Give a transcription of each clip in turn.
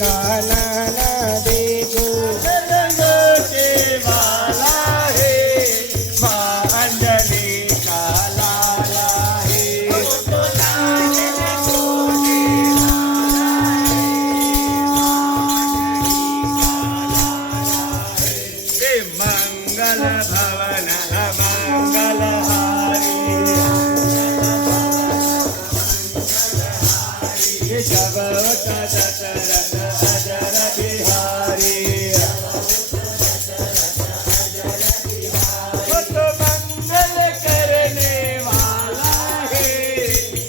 कानन देखो रंगोटे वाला है माँ अंजलि का लाला है हे मंगल भवन अमंगल हारी जगवत दशरथ अजर बिहारी वो तो मंगल करने वाला है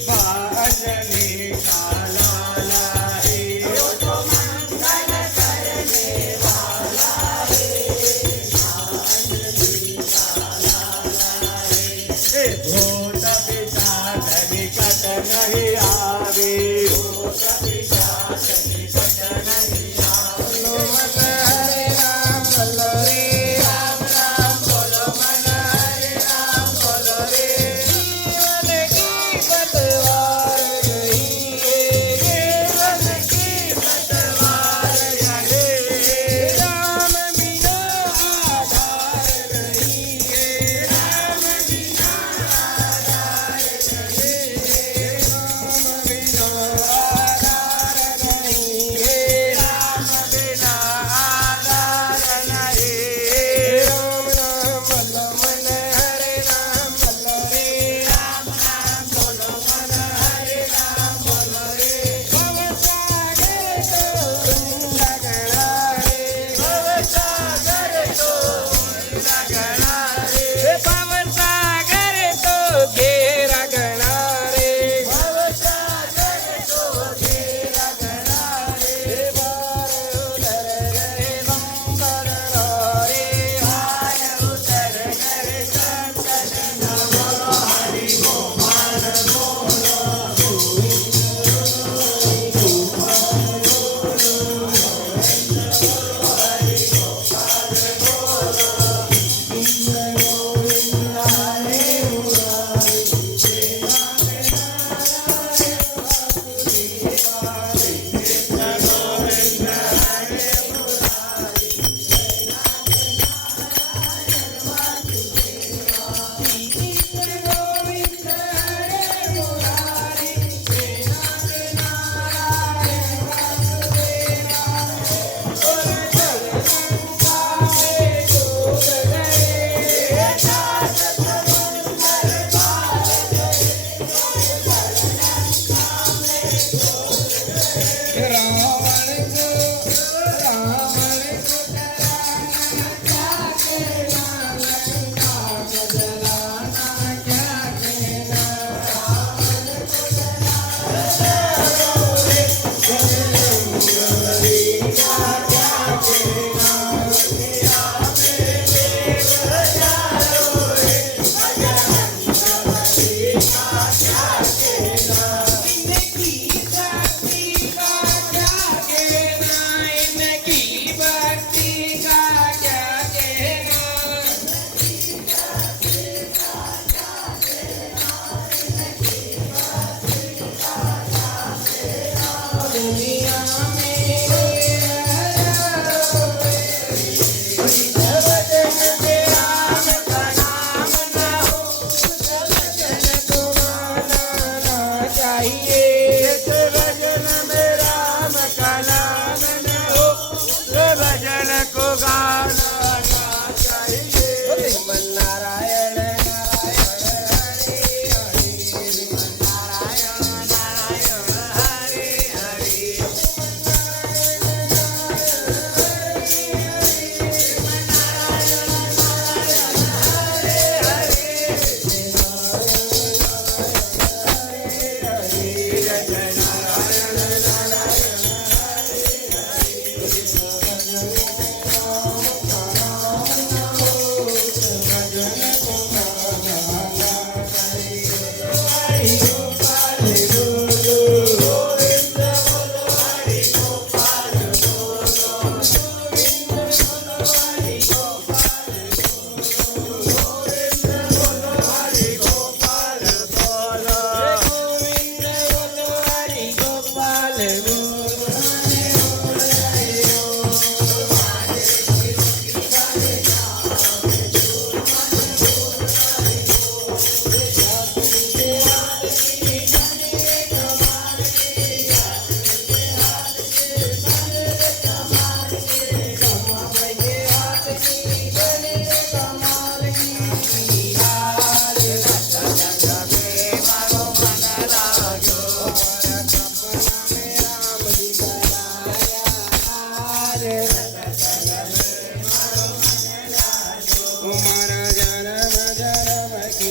माँ अंजलि का लाला है वो तो मंगल करने वाला है माँ अंजलि का लाला है हे भूत पिशाच निकट नहीं आवे भूत पिशाच निकट नहीं आवे मन हरे राम बोलो रे राम राम बोलो मन हरे राम बोलो रे जीवन की पतवार यही है जीवन की पतवार यही है राम बिना आधार नहीं है राम बिना आधार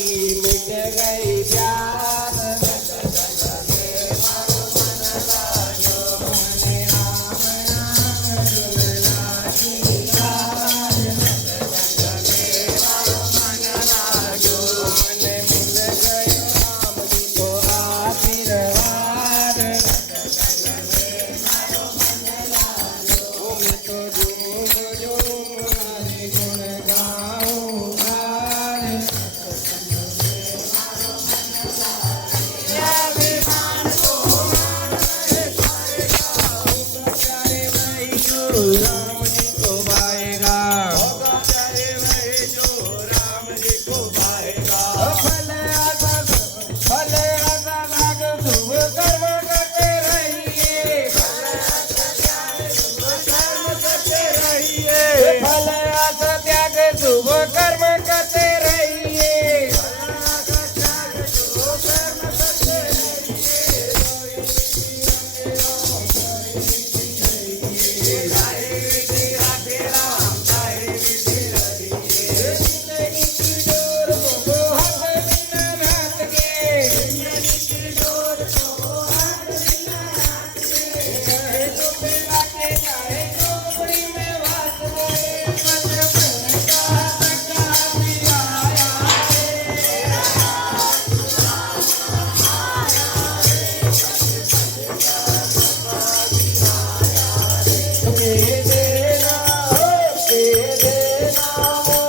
मिट गई प्यार राम जी को पाएगा राम जी को पाएगा भले आशा लाग शुभ कर्म करते रहिए भले आशा त्याग शुभ कर्म करते रहिए दे देना